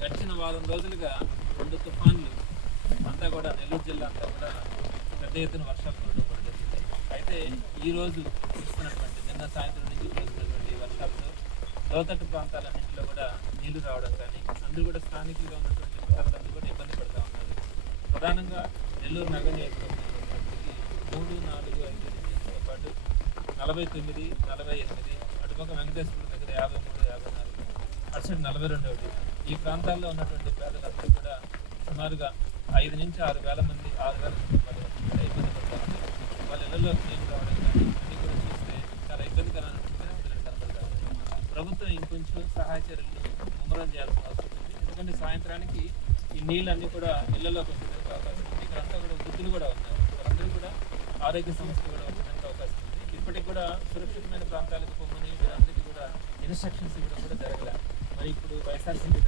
గడిచిన వారం రోజులుగా రెండు తుఫాన్లు అంతా కూడా నెల్లూరు జిల్లా అంతా కూడా పెద్ద ఎత్తున వర్షాలు కురవడం కూడా జరిగింది. అయితే ఈరోజు రోజు కురుస్తున్నటువంటి నిన్న సాయంత్రం నుంచి కురుస్తున్నటువంటి వర్షాలతో లోతట్టు ప్రాంతాలన్నింటిలో కూడా నీళ్ళు రావడం కానీ అందరూ కూడా స్థానికులుగా ఉన్నటువంటి ప్రజలందరూ కూడా ఇబ్బంది పడుతూ ఉన్నారు. ప్రధానంగా నెల్లూరు నగర నియోజకవర్గానికి మూడు నాలుగు ఐదు డివిజన్స్తో పాటు నలభై తొమ్మిది నలభై ఎనిమిది అటుపక్క వెంకటేశ్వరం దగ్గర యాభై మూడు యాభై నాలుగు అటు సైడ్ నలభై ఒకటి ఈ ప్రాంతాల్లో ఉన్నటువంటి పేదలందరూ కూడా సుమారుగా ఐదు నుంచి ఆరు వేల మంది ఆరు వేల కుటుంబాలు ఇబ్బంది పడుతూ వాళ్ళ ఇళ్ళలో నీళ్ళు రావడం కానీ అన్ని కూడా చూస్తే చాలా ఇబ్బందికరమైన ప్రభుత్వం ఇంకొంచెం సహాయ చర్యలు ముమ్మరం చేయాల్సిన అవసరం ఉంది. ఎందుకంటే సాయంత్రానికి ఈ నీళ్ళన్నీ కూడా ఇళ్ళలోకి వచ్చేందుకు అవకాశం ఉంది. ఇక్కడంతా కూడా వృద్ధులు కూడా ఉన్నారు. వారందరూ కూడా ఆరోగ్య సమస్యలు కూడా వచ్చేందుకు అవకాశం ఉంది. ఇప్పటికి కూడా సురక్షితమైన ప్రాంతాలకు పొమ్మని వీరందరికీ కూడా ఇన్స్ట్రక్షన్స్ ఇవ్వడం కూడా జరగలేదు మరి ఇప్పుడు వైఎస్ఆర్సీపీ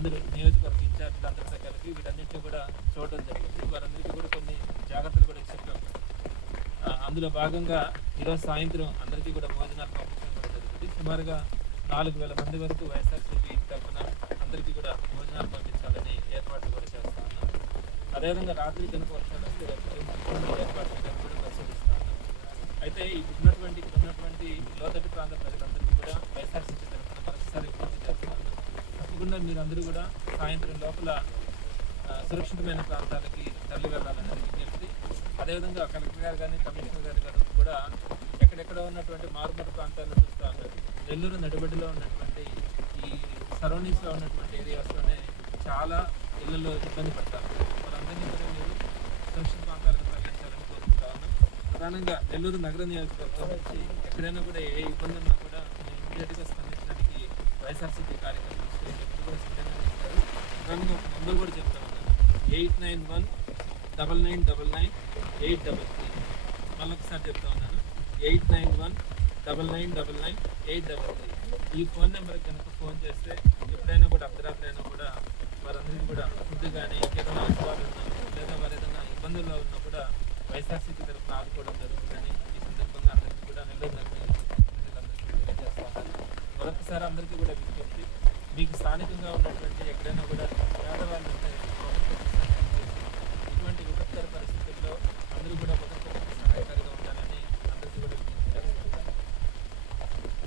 అందరూ నియోజకవర్గ ఇన్ఛార్జ్లు అందరితో కలిపి వీటన్నిటిని కూడా చూడడం జరిగింది. వారందరికీ కూడా కొన్ని జాగ్రత్తలు కూడా చెప్పాం అందులో భాగంగా ఈరోజు సాయంత్రం అందరికీ కూడా భోజనాలు పంపించడం కూడా జరుగుతుంది సుమారుగా నాలుగు వేల మంది వరకు వైఎస్ఆర్సీపీ తరఫున అందరికీ కూడా భోజనాలు పంపించాలని ఏర్పాట్లు కూడా చేస్తా ఉన్నాం. అదేవిధంగా రాత్రి కనుక వర్షాలు వస్తే ఏర్పాట్లు కూడా పరిశీలిస్తా ఉన్నాం. అయితే ఇప్పుడు ఉన్నటువంటి ఇక్కడ ఉన్నటువంటి లోతట్టు ప్రాంత ప్రజలందరికీ కూడా వైఎస్ఆర్సీపీ తరఫున మరొకసారి విజ్ఞప్తి చేస్తా ఉన్నాం తప్పకుండా మీరందరూ కూడా సాయంత్రం లోపల సురక్షితమైన ప్రాంతాలకి తరలి వెళ్ళాలని విజ్ఞప్తి. అదేవిధంగా కలెక్టర్ గారు కానీ కమిషనర్ గారు గారు కూడా ఎక్కడెక్కడ ఉన్నటువంటి మారుమూల ప్రాంతాలను చూస్తూ ఉన్నారు. నెల్లూరు నడిబడిలో ఉన్నటువంటి ఈ సరౌండింగ్స్లో ఉన్నటువంటి ఏరియాస్లోనే చాలా ఇళ్ళలో ఇబ్బంది పడతారు. వాళ్ళందరినీ కూడా మీరు సురక్షిత ప్రాంతాలకు తరలించాలని కోరుకుంటా ఉన్నాం. ప్రధానంగా నెల్లూరు నగర నియోజకవర్గం నుంచి ఎక్కడైనా కూడా ఏ ఇబ్బంది ఉన్నా కూడా మీరు ఇమీడియట్గా స్పందించడానికి వైఎస్ఆర్సీపీ కార్యక్రమం ప్రధానంగా ముందు నెంబర్ కూడా చెప్తా ఉన్నాను eight nine one double nine double nine eight double three. మళ్ళీ ఒకసారి చెప్తా ఉన్నాను. Eight nine one double nine double nine eight double three. ఈ ఫోన్ నెంబర్కి కనుక ఫోన్ చేస్తే ఎప్పుడైనా కూడా అర్ధరాత్రి అయినా కూడా వారందరికీ కూడా ఫుడ్ కానీ ఇంకేదైనా అవసరాలు ఉన్నా లేదా వారు ఏదైనా ఇబ్బందుల్లో ఉన్నా కూడా వైఎస్ఆర్సీపీ తరఫున ఆదుకోవడం జరుగుతుందని ఈ సందర్భంగా అందరికీ కూడా నెల్లూరు నగరం ప్రజలందరికీ తెలియజేస్తాను మరొకసారి అందరికీ కూడా విజ్ఞప్తి మీకు స్థానికంగా ఉన్నటువంటి ఎక్కడైనా కూడా